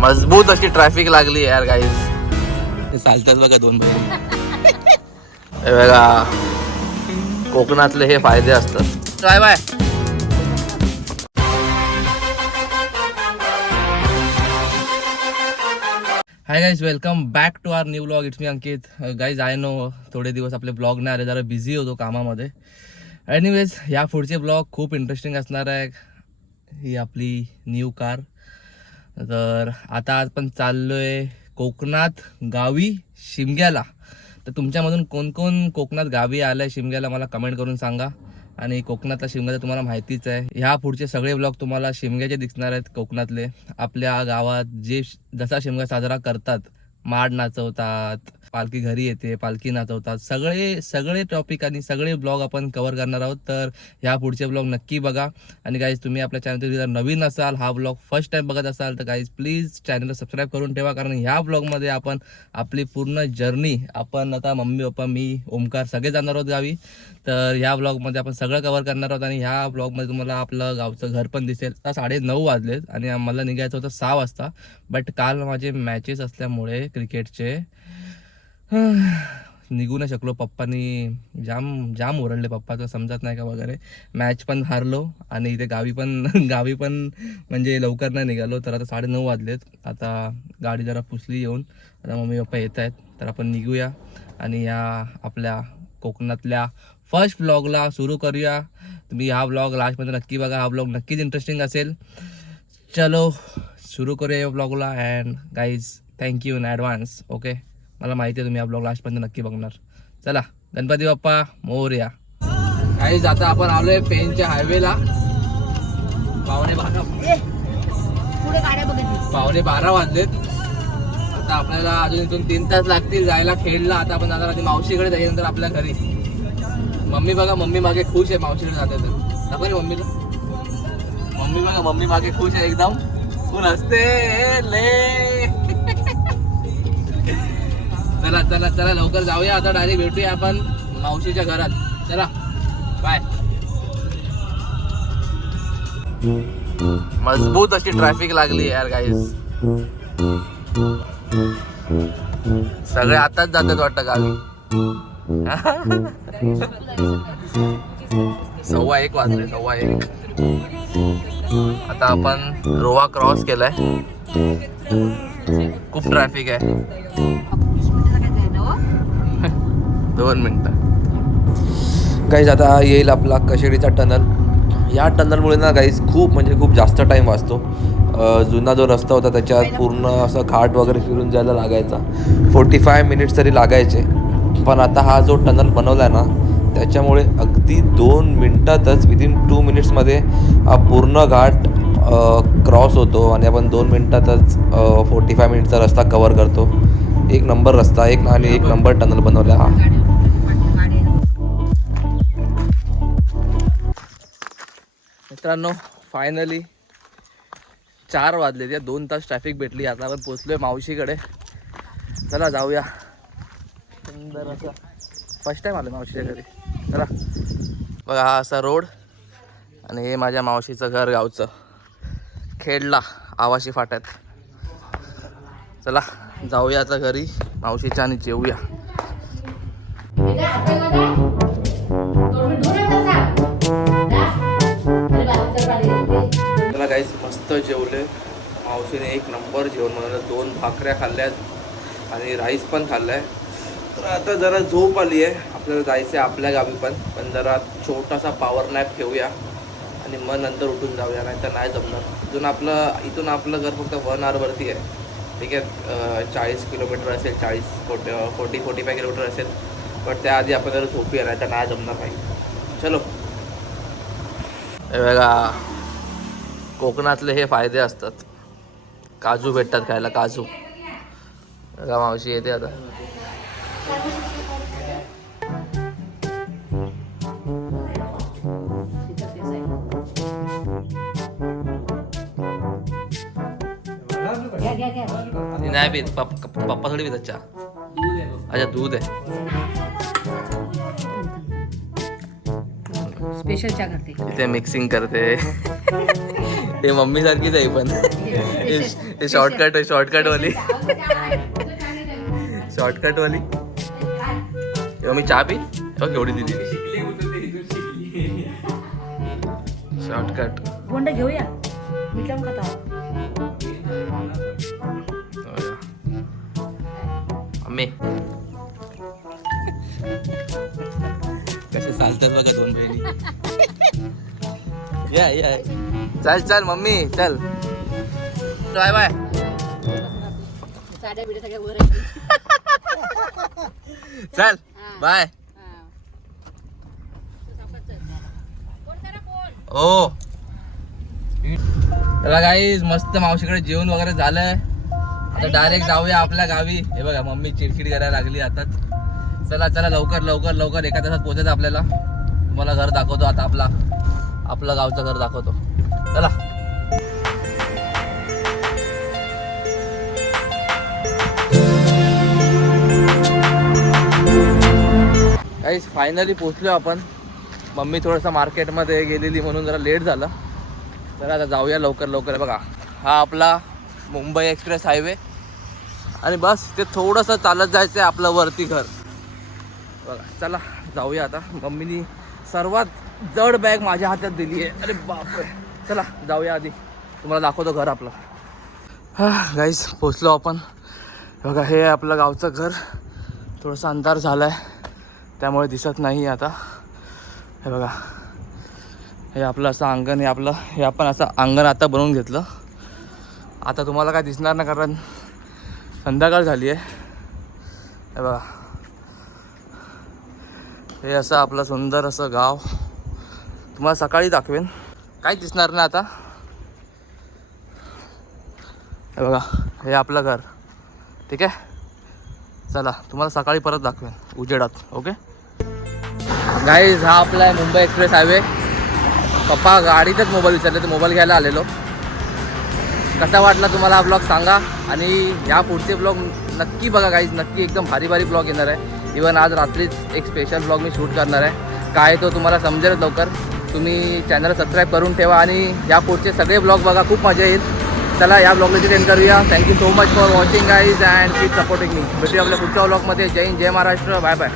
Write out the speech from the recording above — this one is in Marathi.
मजबूत अशी ट्रॅफिक लागली यार गाईज. चालतात बघा दोन बैल. हे बघा कोकणातले हे फायदे असतात. Bye bye. Hi guys, welcome back to our new blog. It's me Ankit. Guys I know थोडे दिवस आपले ब्लॉग नाही आले, जरा बिझी होतो कामामध्ये. एनिवेज या पुढचे ब्लॉग खूप इंटरेस्टिंग असणार आहे. ही आपली न्यू कार. तर आता आपण चाललो आहे कोकणात गावी शिमग्याला. तर तुमच्यामधून कोण कोण कोकणात गावी आलं आहे शिमग्याला मला कमेंट करून सांगा. आणि कोकणातला शिमगा तर तुम्हाला माहितीच आहे. ह्या पुढचे सगळे ब्लॉग तुम्हाला शिमग्याचे दिसणार आहेत. कोकणातले आपल्या गावात जे जसा शिमगा साजरा करतात, माड नाचवतात, पालखी घरी येते, पालखी नाचवतात, सगळे टॉपिक आणि सगळे ब्लॉग आपण कव्हर करणार आहोत. तर ह्या पुढचे ब्लॉग नक्की बघा. आणि गाईज तुम्ही आपल्या चॅनलवर जर नवीन असाल, हा ब्लॉग फर्स्ट टाइम बघत असाल तर गाईज प्लीज चॅनलला सबस्क्राईब करून ठेवा. कारण ह्या ब्लॉगमध्ये आपण आपली पूर्ण जर्नी, आपण आता मम्मी पप्पा मी ओमकार सगळे जाणार आहोत गावी. तर ह्या ब्लॉगमध्ये आपण सगळं कव्हर करणार आहोत. आणि ह्या ब्लॉगमध्ये तुम्हाला आपलं गावचं घर पण दिसेल. आता 9:30 वाजलेत आणि आम्हाला निघायचं होतं 6 वाजता. बट काल माझे मॅचेस असल्यामुळे क्रिकेटचे निघू नाही शकलो. पप्पांनी जाम ओरडले. पप्पाचं समजत नाही का वगैरे. मॅच पण हारलो आणि इथे गावी पण म्हणजे लवकर नाही निघालो. तर आता 9:30 वाजलेत. आता गाडी जरा पुसली येऊन. आता मम्मी पप्पा येत आहेत. तर आपण निघूया आणि या आपल्या कोकणातल्या फर्स्ट ब्लॉगला सुरू करूया. तुम्ही हा ब्लॉग लास्टमध्ये नक्की बघा. हा ब्लॉग नक्कीच इंटरेस्टिंग असेल. चलो सुरू करूया या ब्लॉगला. And guys thank you in advance. Okay, मला माहिती आहे तुम्ही हा ब्लॉग लास्टपर्यंत नक्की बघणार. चला, गणपती बाप्पा मोरया. गाईज आता आपण आलोय पेनच्या हायवेला. 12:30 वाजलेत. आता आपल्याला अजून इथून 3 तास लागतील जायला खेडला. आता आपण जाणार आधी मावशीकडे, त्याच्यानंतर आपल्या घरी. मम्मी बघा, मम्मी मागे खुश आहे मावशीकडे जाते तर. दाखव मम्मीला. मम्मी बघा, मम्मी मागे खुश आहे एकदम. तू नसते ले. चला चला चला लवकर जाऊया. आता डायरेक्ट भेटूया आपण मावशीच्या घरात. चला बाय. मजबूत अशी ट्रॅफिक लागली यार गाईज. सगळे आताच जातात वाटतं गावी. 1:15 वाजले. 1:15. आता आपण रोहा क्रॉस केलाय. खूप ट्रॅफिक आहे. 2 मिनिटं. गाईज आता येईल आपला कशेडीचा टनल. या टनलमुळे ना गाईज खूप म्हणजे खूप जास्त टाईम वाचतो. जुना जो रस्ता होता त्याच्यात पूर्ण असं घाट वगैरे फिरून जायला लागायचा. 45 मिनिट्स तरी लागायचे. पण आता हा जो टनल बनवला आहे ना त्याच्यामुळे अगदी 2 मिनटातच, विदिन 2 मिनिट्समध्ये हा पूर्ण घाट क्रॉस होतो. आणि आपण 2 मिनटातच 45 मिनिटचा रस्ता कवर करतो. एक नंबर रस्ता, एक नंबर टनल बनवला हा. मित्रांनो फायनली 4 वाजले. त्या 2 तास ट्रॅफिक भेटली. आता आपण पोचलोय मावशीकडे. चला जाऊया. सुंदर असं फर्स्ट टाइम आलं मावशीच्या घरी. चला बघा, हा असा रोड आणि हे माझ्या मावशीचं घर गावचं खेडला आवाशी फाट्यात. चला जाऊया आता घरी मावशीच्या आणि जेवूया. चला गाईस मस्त जेवले. मावशीने एक नंबर जेवण बनवलं. 2 भाकऱ्या खाल्ल्यात आणि राईस पण खाल्लाय. तर आता जरा झोप आली आहे. आपल्याला जायचं आहे आपल्या गावी पण जरा छोटासा पॉवर नॅप घेऊया आणि मग नंतर उठून जाऊया. नाही तर नाही जमणार. इथून आपलं घर फक्त 1 आवरवरती आहे. ठीक आहे, 40 किलोमीटर असेल, 40-45 किलोमीटर असेल. पण त्याआधी आपण जरा झोपूया, नाही तर नाही जमणार नाही. चलो. हे बघा कोकणातले हे फायदे असतात. काजू भेटतात खायला, काजू. बघा मावशी येते आता. नाही पीत पप्पा थोडी पितात चहा. अच्छा दूध आहे. स्पेशल चहा करते. इथे मिक्सिंग करते. हे मम्मी सारखीच आहे पण हे शॉर्टकट वाली मी चहा पी केवढी दिली शॉर्टकट बोंड घेऊया मिठम खाता मम्मी कसे चालतात बघा दोन बहिणी या चल मम्मी चल बाय बाय साड्या बिड्या सगळ्या वर चल बाय ओ चला गाईज मस्त मावशीकडे जेवण वगैरे झालंय आता डायरेक्ट जाऊया आपल्या गावी. हे बघा मम्मी चिडचिड करायला लागली आताच. चला चला लवकर लवकर लवकर एका तासात पोहोचायचं आपल्याला. तुम्हाला घर दाखवतो आता आपलं गावचं घर दाखवतो. चला गाईज फायनली पोहोचलो आपण. मम्मी थोडंसं मार्केटमध्ये गेलेली म्हणून जरा लेट झालं. तर आता जाऊया लवकर लवकर. बघा हा आपला मुंबई एक्सप्रेस हायवे आणि बस ते थोडंसं चालत जायचं आहे आपलं वरती घर. बघा चला जाऊया आता. मम्मीनी सर्वात जड बॅग माझ्या हातात दिली आहे. अरे बापरे. चला जाऊया आधी तुम्हाला दाखवतो घर आपलं. हां गाईस पोचलो आपण. बघा हे आपलं गावचं घर. थोडंसं अंधार झाला आहे त्यामुळे दिसत नाही आता. हे बघा हे आपलं असं अंगण. हे आपण असं अंगण आता बनवून घेतलं. आता तुम्हाला काय दिसणार नाही कारण संध्याकाळ झाली आहे. हे बघा हे असं आपलं सुंदर असं गाव. तुम्हाला सकाळी दाखवेन. काहीच दिसणार नाही आता. हे बघा हे आपलं घर. ठीक आहे चला तुम्हाला सकाळी परत दाखवेन उजेडात. ओके गाईज हा आपला आहे मुंबई एक्सप्रेस हायवे. पप्पा गाडीतच मोबाईल विचारले तर मोबाईल घ्यायला आलेलो. कसा वाटला तुम्हाला हा ब्लॉग सांगा. आणि ह्या पुढचे ब्लॉग नक्की बघा गाईज. नक्की एकदम भारी भारी ब्लॉग येणार आहे. इवन आज रात्रीच एक स्पेशल ब्लॉग मी शूट करणार आहे. काय तो तुम्हाला समजेल लवकर. तुम्ही चॅनल सबस्क्राईब करून ठेवा आणि या पुढचे सगळे ब्लॉग बघा. खूप मजा येईल. चला या ब्लॉगला एंड करूया. Thank you so much for watching guys and keep supporting me. भेटूया आपल्या पुढच्या ब्लॉगमध्ये. जय हिंद जय महाराष्ट्र. Bye bye.